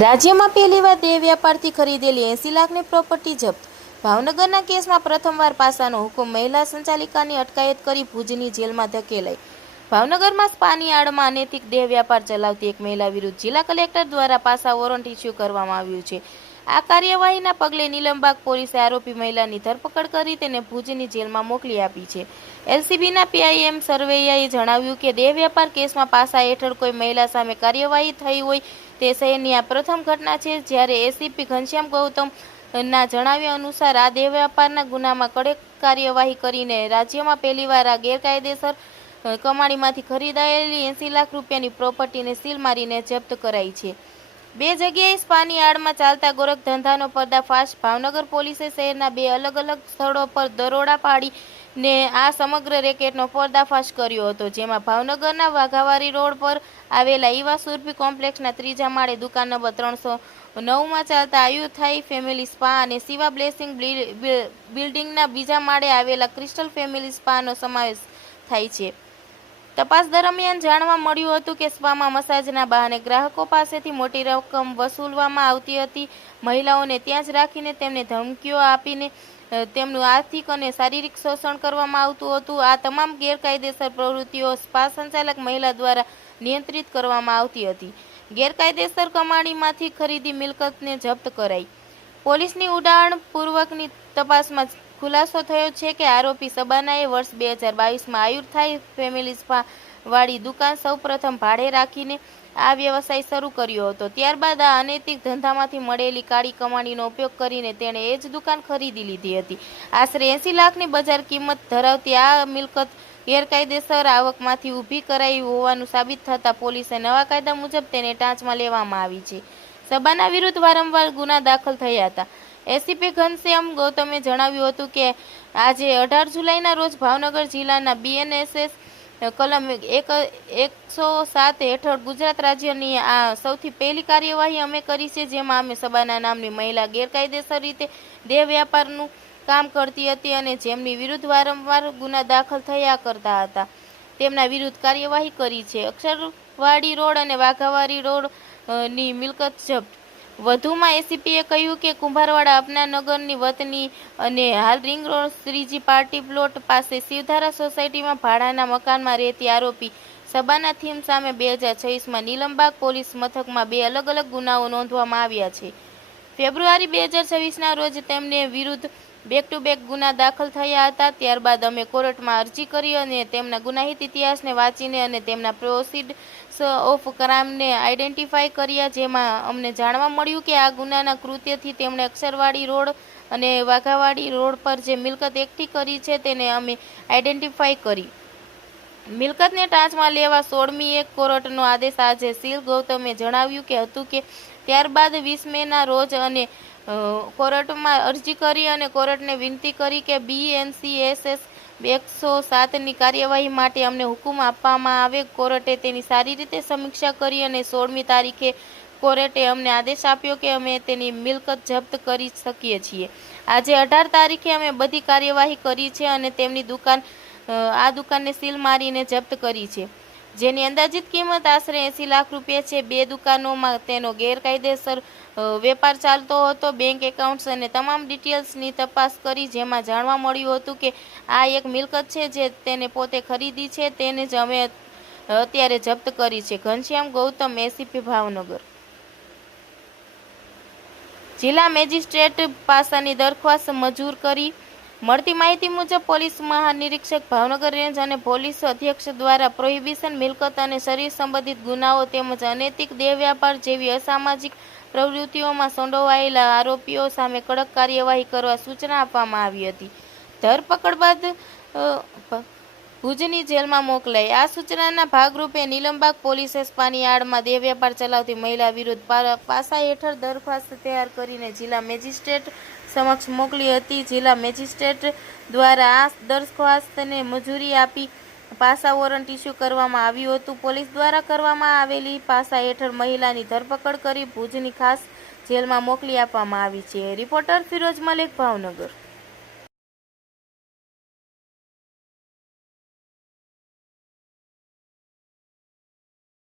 રાજ્યમાં પહેલીવાર દેહ વ્યાપારથી ખરીદેલી 80 લાખની પ્રોપર્ટી જપ્ત. ભાવનગરના કેસમાં પ્રથમવાર પાસાનો હુકમ, મહિલા સંચાલિકાની અટકાયત કરી ભુજની જેલમાં ધકેલાઈ. ભાવનગરમાં સ્પાની આડમાં અનૈતિક દેહ વ્યાપાર ચલાવતી એક મહિલા વિરુદ્ધ જિલ્લા કલેક્ટર દ્વારા પાસા વોરંટ ઇસ્યુ કરવામાં આવ્યું છે. આ કાર્યવાહીના પગલે નીલમબાગ પોલીસે આરોપી મહિલાની ધરપકડ કરી તેને ભુજની જેલમાં મોકલી આપી છે. એલસીબીના પીઆઈ સરવૈયાએ જણાવ્યું કે દેહ વ્યાપાર કેસમાં પાસા હેઠળ કોઈ મહિલા સામે કાર્યવાહી થઈ હોય તે શહેરની આ પ્રથમ ઘટના છે. જ્યારે એસીપી ઘનશ્યામ ગૌતમના જણાવ્યા અનુસાર આ દેહ વ્યાપારના ગુનામાં કડક કાર્યવાહી કરીને રાજ્યમાં પહેલીવાર આ ગેરકાયદેસર કમાણીમાંથી ખરીદાયેલી 80 લાખ રૂપિયાની પ્રોપર્ટીને સીલ મારીને જપ્ત કરાઈ છે. બે જગ્યાએ સ્પાની આડમાં ચાલતા ગોરખ ધંધાનો પર્દાફાશ. ભાવનગર પોલીસે શહેરના બે અલગ અલગ સ્થળો પર દરોડા પાડીને આ સમગ્ર રેકેટનો પર્દાફાશ કર્યો હતો, જેમાં ભાવનગરના વાઘાવાડી રોડ પર આવેલા ઈવા સુરભી કોમ્પ્લેક્સના ત્રીજા માળે દુકાન નંબર 309માં ચાલતા આયુથાઈ ફેમિલી સ્પા અને શિવા બ્લેસિંગ બિલ્ડિંગના બીજા માળે આવેલા ક્રિસ્ટલ ફેમિલી સ્પાનો સમાવેશ થાય છે. તપાસ દરમિયાન જાણવા મળ્યું હતું કે સ્પામાં મસાજના બહાને ગ્રાહકો પાસેથી મોટી રકમ વસૂલવામાં આવતી હતી. મહિલાઓને ત્યાં જ રાખીને તેમને ધમકીઓ આપીને તેમનું આર્થિક અને શારીરિક શોષણ કરવામાં આવતું હતું. આ તમામ ગેરકાયદેસર પ્રવૃત્તિઓ સ્પા સંચાલક મહિલા દ્વારા નિયંત્રિત કરવામાં આવતી હતી. ગેરકાયદેસર કમાણીમાંથી ખરીદી મિલકતને જપ્ત કરાઈ. પોલીસની ઊંડાણપૂર્વકની તપાસમાં ખુલાસો થયો છે કે આરોપી સબાનાએ વર્ષ 2022માં આયુર્થાઈ ફેમિલી સ્પા વાળી દુકાન સૌપ્રથમ ભાડે રાખીને આ વ્યવસાય શરૂ કર્યો હતો. ત્યારબાદ આ અનૈતિક ધંધામાંથી મળેલી કાળી કમાણીનો ઉપયોગ કરીને તેણે એ જ દુકાન ખરીદી લીધી હતી. આશરે 80 લાખની બજાર કિંમત ધરાવતી આ મિલકત ગેરકાયદેસર આવકમાંથી ઊભી કરાઈ હોવાનું સાબિત થતાં પોલીસે નવા કાયદા મુજબ તેને ટાંચમાં લેવામાં આવી છે. સબાના વિરુદ્ધ વારંવાર ગુના દાખલ થયા હતા. એસીપી ઘનશ્યામ ગૌતમે જણાવ્યું હતું કે આજે 18 જુલાઈના રોજ ભાવનગર જિલ્લાના બીએનએસએસ કલમ 107 હેઠળ ગુજરાત રાજ્યની આ સૌથી પહેલી કાર્યવાહી અમે કરી છે, જેમાં અમે સબાના નામની મહિલા ગેરકાયદેસર રીતે દેહ વ્યાપારનું કામ કરતી હતી અને જેમની વિરુદ્ધ વારંવાર ગુના દાખલ થયા કરતા હતા તેમના વિરુદ્ધ કાર્યવાહી કરી છે. અક્ષરવાડી રોડ અને વાઘાવાડી રોડની મિલકત જપ્ત. વધુમાં એસીપીએ કહ્યું કે કુંભારવાડા અપનાનગરની વતની અને હાલ ring road Shriji party plot પાસે શિવધારા સોસાયટીમાં ભાડાના મકાનમાં રહેતી આરોપી સબાના થીમ સામે 2026માં નીલમબાગ પોલીસ મથકમાં બે અલગ અલગ ગુનાઓ નોંધવામાં આવ્યા છે. ફેબ્રુઆરી 2026ના રોજ તેમને વિરુદ્ધ બેક ટુ બેક ગુના દાખલ થયા હતા. ત્યારબાદ અમે કોર્ટમાં અરજી કરી અને તેમના ગુનાહિત ઇતિહાસને વાંચીને અને તેમના પ્રોસીડ્સ ઓફ ક્રાઇમને આઈડેન્ટિફાઈ કર્યા, જેમાં અમને જાણવા મળ્યું કે આ ગુનાના કૃત્યથી તેમણે અક્ષરવાડી રોડ અને વાઘાવાડી રોડ પર જે મિલકત એકઠી કરી છે તેને અમે આઈડેન્ટિફાઈ કરી. મિલકતને ટાંચમાં લેવા 16મી એક કોર્ટનો આદેશ આજે સીલ. ગૌતમે જણાવ્યું કે હતું કે ત્યારબાદ 20 મેના રોજ અને કોર્ટમાં અરજી કરી અને કોર્ટને વિનંતી કરી કે બીએનસીએસએસ 107ની કાર્યવાહી માટે અમને હુકમ આપવામાં આવે. કોર્ટે તેની સારી રીતે સમીક્ષા કરી અને 16મી તારીખે કોર્ટે અમને આદેશ આપ્યો કે અમે તેની મિલકત જપ્ત કરી શકીએ છીએ. આજે 18 તારીખે અમે બધી કાર્યવાહી કરી છે અને તેમની દુકાનને સીલ મારીને જપ્ત કરી છે, જેની અંદાજિત કિંમત આશરે 80 લાખ રૂપિયા છે. બે દુકાનોમાં તેનો ગેરકાયદેસર વેપાર ચાલતો હતો. બેંક એકાઉન્ટ્સ અને તમામ ડિટેલ્સની તપાસ કરી, જેમાં જાણવા મળ્યું હતું કે આ એક મિલકત છે જે તેને પોતે ખરીદી છે, તેને જ અમે અત્યારે જપ્ત કરી છે. ઘનશ્યામ ગૌતમ, એસીપી ભાવનગર. જિલ્લા મેજિસ્ટ્રેટ પાસાની દરખાસ્ત મંજૂર કરી. મળતી માહિતી મુજબ પોલીસ મહાનિરીક્ષક ભાવનગર રેન્જ અને પોલીસ અધ્યક્ષ દ્વારા પ્રોહિબિશન, મિલકત અને શરીર સંબંધિત ગુનાઓ તેમજ અનૈતિક દેહ વ્યાપાર જેવી અસામાજિક પ્રવૃત્તિઓમાં સંડોવાયેલા આરોપીઓ સામે કડક કાર્યવાહી કરવા સૂચના આપવામાં આવી હતી. ધરપકડ બાદ ભુજની જેલમાં મોકલાઈ. આ સૂચનાના ભાગરૂપે નીલમબાગ પોલીસે સ્પાની આડમાં દેહ વ્યાપાર ચલાવતી મહિલા વિરુદ્ધ પાસા હેઠળ દરખાસ્ત તૈયાર કરીને જિલ્લા મેજિસ્ટ્રેટ સમક્ષ મોકલી હતી. જિલ્લા મેજિસ્ટ્રેટ દ્વારા આ દરખાસ્તને મંજૂરી આપી પાસા વોરંટ ઇસ્યુ કરવામાં આવ્યું હતું. પોલીસ દ્વારા કરવામાં આવેલી પાસા હેઠળ મહિલાની ધરપકડ કરી ભુજની ખાસ જેલમાં મોકલી આપવામાં આવી છે. રિપોર્ટર ફિરોઝ મલેક, ભાવનગર.